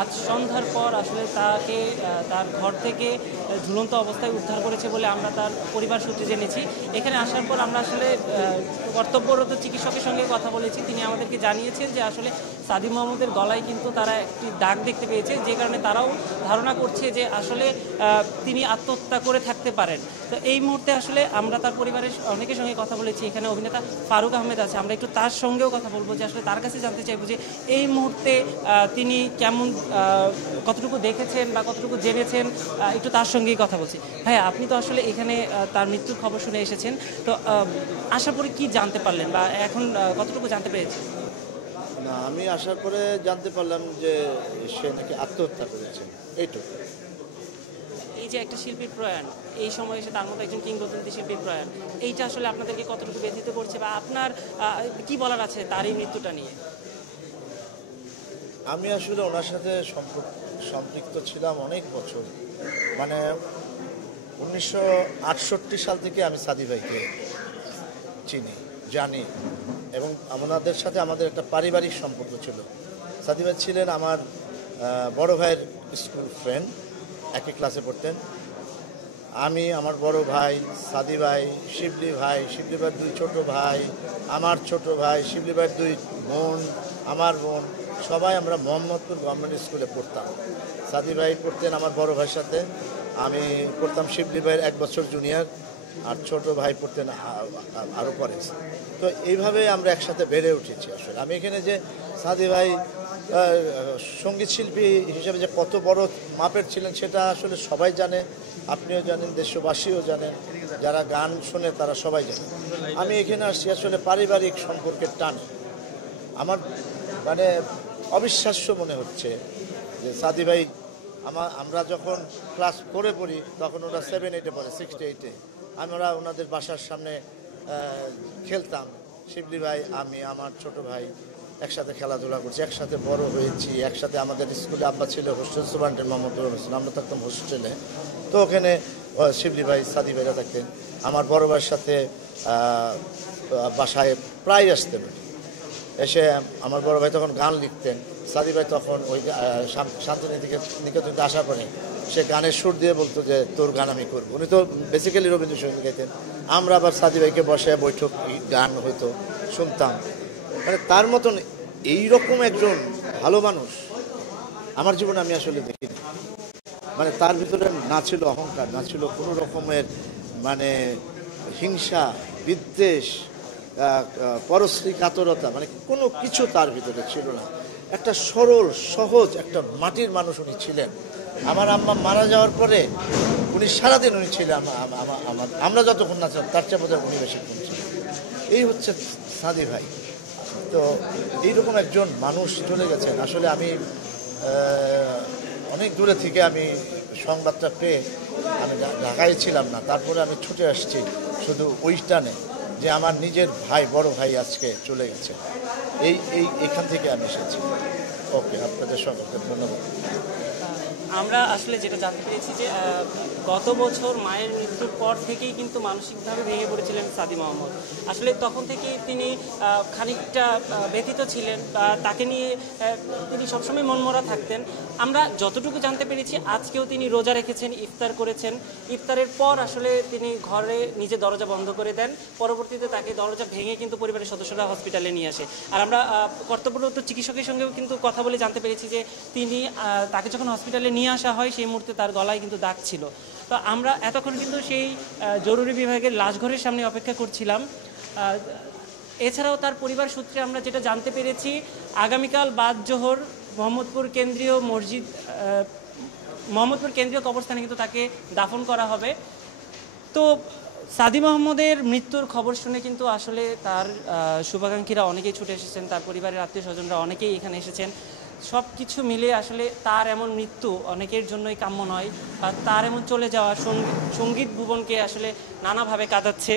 আজ সন্ধ্যার পর আসলে তাকে তার ঘর থেকে ঝুলন্ত অবস্থায় উদ্ধার করেছে বলে আমরা তার পরিবার সূত্রে জেনেছি। এখানে আসার পর আমরা আসলে কর্তব্যরত চিকিৎসকের সঙ্গে কথা বলেছি। তিনি আমাদেরকে জানিয়েছেন যে আসলে সাদি মাহমুদের গলায় কিন্তু তারা একটি দাগ দেখতে পেয়েছে, যে কারণে তারাও ধারণা করছে যে আসলে তিনি আত্মহত্যা করে থাকতে পারেন। তো এই মুহূর্তে আসলে আমরা তার পরিবারের অনেকের সঙ্গে কথা বলেছি। এখানে অভিনেতা ফারুক আহমেদ আছে, আমরা একটু তার সঙ্গেও কথা বলবো যে আসলে তার কাছে জানতে চাইবো যে এই মুহূর্তে তিনি কেমন, কতটুকু দেখেছেন বা কতটুকু জেনেছেন, একটু তার সঙ্গেই কথা বলছি। ভাইয়া, আপনি তো আসলে এখানে তার মৃত্যুর খবর শুনে এসেছেন, তো আসার পরে কি জানতে পারলেন বা এখন কতটুকু জানতে পেরেছেন? না, আমি আসার পরে জানতে পারলাম যে সে নাকি আত্মহত্যা করেছে, এইটুকু। এই যে একটা শিল্পীর প্রয়াণ, এই সময় এসে তার মতো একজন কিংবদন্তি শিল্পীর প্রয়াণ, এইটা আসলে আপনাদেরকে কতটুকু ব্যথিত করছে বা আপনার কি বলার আছে তার এই মৃত্যুটা নিয়ে? আমি আসলে ওনার সাথে সম্পৃক্ত ছিলাম অনেক বছর, মানে 1968 সাল থেকে আমি সাদি ভাইকে চিনি, জানি, এবং ওনাদের সাথে আমাদের একটা পারিবারিক সম্পর্ক ছিল। সাদি ভাই ছিলেন আমার বড় ভাইয়ের স্কুল ফ্রেন্ড, একই ক্লাসে পড়তেন। আমি, আমার বড় ভাই, সাদি ভাই, শিবলি ভাইয়ের 2 ছোট ভাই, আমার ছোট ভাই, শিবলি ভাইয়ের 2 বোন, আমার বোন, সবাই আমরা মোহাম্মদপুর গভর্নমেন্ট স্কুলে পড়তাম। সাদি ভাই পড়তেন আমার বড় ভাইয়ের সাথে, আমি পড়তাম শিবলি ভাইয়ের 1 বছর জুনিয়র, আর ছোট ভাই পড়তেন আরও পরে। তো এইভাবে আমরা একসাথে বেড়ে উঠেছি। আসলে আমি এখানে যে সাদি ভাই সঙ্গীত শিল্পী হিসেবে যে কত বড় মাপের ছিলেন সেটা আসলে সবাই জানে, আপনিও জানেন, দেশবাসীও জানেন, যারা গান শোনে তারা সবাই জানে। আমি এখানে আসছি আসলে পারিবারিক সম্পর্কের টান। আমার মানে অবিশ্বাস্য মনে হচ্ছে যে সাদি ভাই, আমরা যখন ক্লাস 4-এ পড়ি তখন ওরা 7-8-এ পড়ে, 6-8-এ আমরা ওনাদের বাসার সামনে খেলতাম। শিবলি ভাই, আমি, আমার ছোট ভাই একসাথে খেলাধুলা করছি, একসাথে বড় হয়েছি, একসাথে আমাদের স্কুলে আব্বা ছিল হোস্টেল সুপারিনটেন্ডেন্ট মোহাম্মদুর হোসেন, আমরা থাকতাম হোস্টেলে। তো ওখানে শিবলি ভাই, সাদি ভাইরা থাকতেন। আমার বড় ভাইয়ের সাথে বাসায় প্রায় আসতেন, এসে আমার বড় ভাই তখন গান লিখতেন, সাদি ভাই তখন ওই শান্তিনিকেতনে আসার পরে সে গানের সুর দিয়ে বলতো যে তোর গান আমি করবো। উনি তো বেসিক্যালি রবীন্দ্রসঙ্গীত গাইতেন, আমরা আবার সাদি ভাইকে বসে বৈঠক গান হয়তো শুনতাম। মানে তার মতন এইরকম একজন ভালো মানুষ আমার জীবনে আমি আসলে দেখিনি। মানে তার ভিতরে না ছিল অহংকার, না ছিল কোনো রকমের মানে হিংসা, বিদ্বেষ, পরশ্রী কাতরতা, মানে কোনো কিছু তার ভিতরে ছিল না। একটা সরল সহজ একটা মাটির মানুষ উনি ছিলেন। আমার আম্মা মারা যাওয়ার পরে উনি সারাদিন উনি ছিলেন আমরা যতক্ষণ না ছিলাম তার চেয়ে বোধহয় উনি বেশিক্ষণ ছিলেন। এই হচ্ছে সাদি ভাই। তো এইরকম একজন মানুষ চলে গেছেন। আসলে আমি অনেক দূরে থেকে আমি সংবাদটা পেয়ে, আমি ঢাকায় ছিলাম না, তারপরে আমি ছুটে আসছি শুধু ওই টানে যে আমার নিজের ভাই, বড় ভাই আজকে চলে গেছে। এইখান থেকে আমি এসেছি। ওকে, আপনাদের সকলকে ধন্যবাদ। আমরা আসলে যেটা জানতে পেরেছি যে গত বছর মায়ের মৃত্যুর পর থেকেই কিন্তু মানসিকভাবে ভেঙে পড়েছিলেন সাদি মাহমুদ। আসলে তখন থেকেই তিনি খানিকটা ব্যথিত ছিলেন, তাকে নিয়ে তিনি সবসময় মনমরা থাকতেন। আমরা যতটুকু জানতে পেরেছি আজকেও তিনি রোজা রেখেছেন, ইফতার করেছেন। ইফতারের পর আসলে তিনি ঘরে নিজে দরজা বন্ধ করে দেন, পরবর্তীতে তাকে দরজা ভেঙে কিন্তু পরিবারের সদস্যরা হসপিটালে নিয়ে আসে। আর আমরা কর্তব্যরত চিকিৎসকের সঙ্গেও কিন্তু কথা বলে জানতে পেরেছি যে তিনি তাকে যখন হসপিটালে নিয়ে আসা হয় সেই মুহূর্তে তার গলায় কিন্তু দাগ ছিল। তো আমরা এতক্ষণ কিন্তু সেই জরুরি বিভাগের লাশঘরের সামনে অপেক্ষা করছিলাম। এছাড়াও তার পরিবার সূত্রে আমরা যেটা জানতে পেরেছি, আগামীকাল বাদ জোহর মোহাম্মদপুর কেন্দ্রীয় কবরস্থানে কিন্তু তাকে দাফন করা হবে। তো সাদি মাহমুদের মৃত্যুর খবর শুনে কিন্তু আসলে তার শুভাকাঙ্ক্ষীরা অনেকেই ছুটে এসেছেন, তার পরিবারের আত্মীয় স্বজনরা অনেকেই এখানে এসেছেন। সব কিছু মিলে আসলে তার এমন মৃত্যু অনেকের জন্যই কাম্য নয়, আর তার এমন চলে যাওয়া সঙ্গীত ভুবনকে আসলে নানাভাবে কাঁদাচ্ছে।